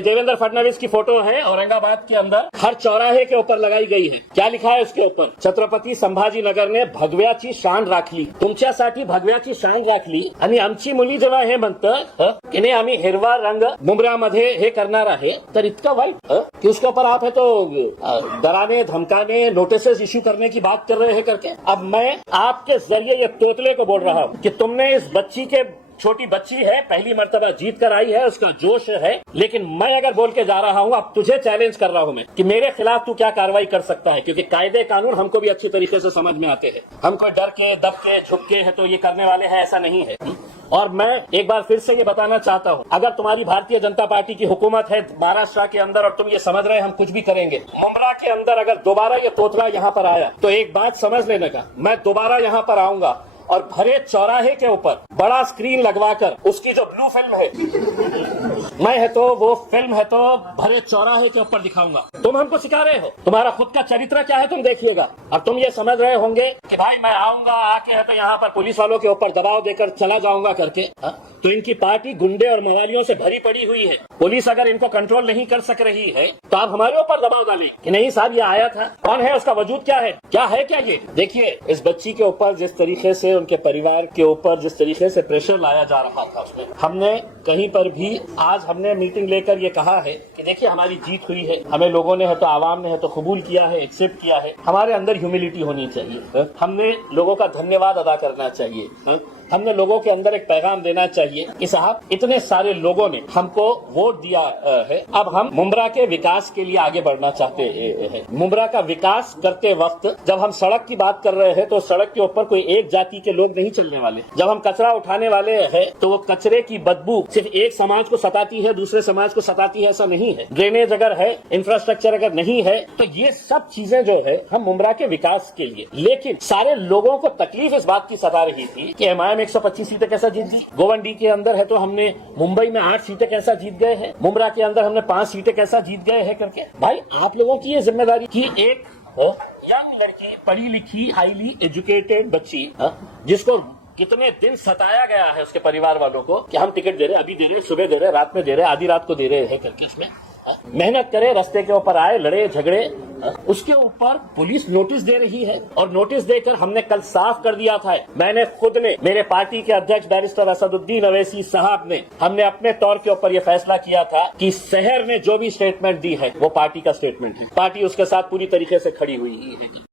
देवेंद्र फडणवीस की फोटो है औरंगाबाद के अंदर हर चौराहे के ऊपर लगाई गई है। क्या लिखा है उसके ऊपर? छत्रपती संभाजीनगर ने भगव्याची शान राखली, तुमच्यासाठी भगव्याची शान राखली आणि आमची मुली जेव्हा हे म्हणतं की नाही आम्ही हिरवा रंग मुंब्र्यामध्ये हे करणार आहे, तर इतकं वाईट कि उसके ऊपर आप है तो डराने धमकाने नोटिसेस इश्यू करने की बात कर रहे हैं करके। अब मैं आपके जरिए ये तोतले को बोल रहा हूँ कि तुमने इस बच्ची के, छोटी बच्ची है, पहली मर्तबा जीत कर आई है, उसका जोश है, लेकिन मैं अगर बोल के जा रहा हूं, अब तुझे चैलेंज कर रहा हूं मैं कि मेरे खिलाफ तू क्या कार्रवाई कर सकता है, क्योंकि कायदे कानून हमको भी अच्छी तरीके से समझ में आते हैं। हम कोई डर के दब के झुक के है तो ये करने वाले हैं, ऐसा नहीं है। और मैं एक बार फिर से ये बताना चाहता हूं, अगर तुम्हारी भारतीय जनता पार्टी की हुकूमत है महाराष्ट्र के अंदर और तुम ये समझ रहे हम कुछ भी करेंगे, मुंब्रा के अंदर अगर दोबारा ये तोतला यहाँ पर आया तो एक बात समझ लेने का, मैं दोबारा यहाँ पर आऊंगा और भरे चौराहे के ऊपर बड़ा स्क्रीन लगवाकर उसकी जो ब्लू फिल्म है, मैं है तो वो फिल्म है तो भरे चौराहे के ऊपर दिखाऊंगा। तुम हमको सिखा रहे हो, तुम्हारा खुद का चरित्र क्या है तुम देखिएगा। और तुम ये समझ रहे होंगे कि भाई मैं आऊंगा, आके है तो यहाँ पर पुलिस वालों के ऊपर दबाव देकर चला जाऊंगा करके। तो इनकी पार्टी गुंडे और मवालियों से भरी पड़ी हुई है। पुलिस अगर इनको कंट्रोल नहीं कर सक रही है तो आप हमारे ऊपर दबाव डालें कि नहीं साहब ये आया था, कौन है, उसका वजूद क्या है, क्या है क्या ये। देखिए इस बच्ची के ऊपर जिस तरीके से, उनके परिवार के ऊपर जिस तरीके से प्रेशर लाया जा रहा था, उसमें हमने कहीं पर भी आज हमने मीटिंग लेकर ये कहा है कि देखिए हमारी जीत हुई है, हमें लोगों ने है तो आवाम ने है तो कबूल किया है, एक्सेप्ट किया है। हमारे अंदर ह्यूमिलिटी होनी चाहिए, हमने लोगों का धन्यवाद अदा करना चाहिए, हमने लोगों के अंदर एक पैगाम देना चाहिए कि साहब इतने सारे लोगों ने हमको वोट दिया है, अब हम मुंब्रा के विकास के लिए आगे बढ़ना चाहते हैं। मुंब्रा का विकास करते वक्त जब हम सड़क की बात कर रहे हैं तो सड़क के ऊपर कोई एक जाति के लोग नहीं चलने वाले। जब हम कचरा उठाने वाले हैं तो वो कचरे की बदबू सिर्फ एक समाज को सताती है, दूसरे समाज को सताती है, ऐसा नहीं है। ड्रेनेज अगर है, इंफ्रास्ट्रक्चर अगर नहीं है, तो ये सब चीजें जो है हम मुंब्रा के विकास के लिए। लेकिन सारे लोगों को तकलीफ इस बात की सता रही थी कि एमआईएम 125 सीटें कैसा जीत गई, गोवंडी के अंदर है तो हमने मुंबई में 8 सीटें कैसा जीत गए हैं, मुंब्रा के अंदर हमने 5 सीटें कैसा जीत गए हैं करके। भाई आप लोगों की ये जिम्मेदारी की एक यंग लड़की, पढ़ी लिखी, हाईली एजुकेटेड बच्ची, जिसको कितने दिन सताया गया है उसके परिवार वालों को कि हम टिकट दे रहे, अभी दे रहे, सुबह दे रहे, रात में दे रहे, आधी रात को दे रहे हैं करके, इसमें मेहनत करे, रास्ते के ऊपर आए, लड़े झगड़े, उसके ऊपर पुलिस नोटिस दे रही है। और नोटिस देकर हमने कल साफ कर दिया था, मैंने खुद ने, मेरे पार्टी के अध्यक्ष बैरिस्टर असदुद्दीन अवैसी साहब ने, हमने अपने तौर के ऊपर यह फैसला किया था कि शहर ने जो भी स्टेटमेंट दी है वो पार्टी का स्टेटमेंट है, पार्टी उसके साथ पूरी तरीके से खड़ी हुई है।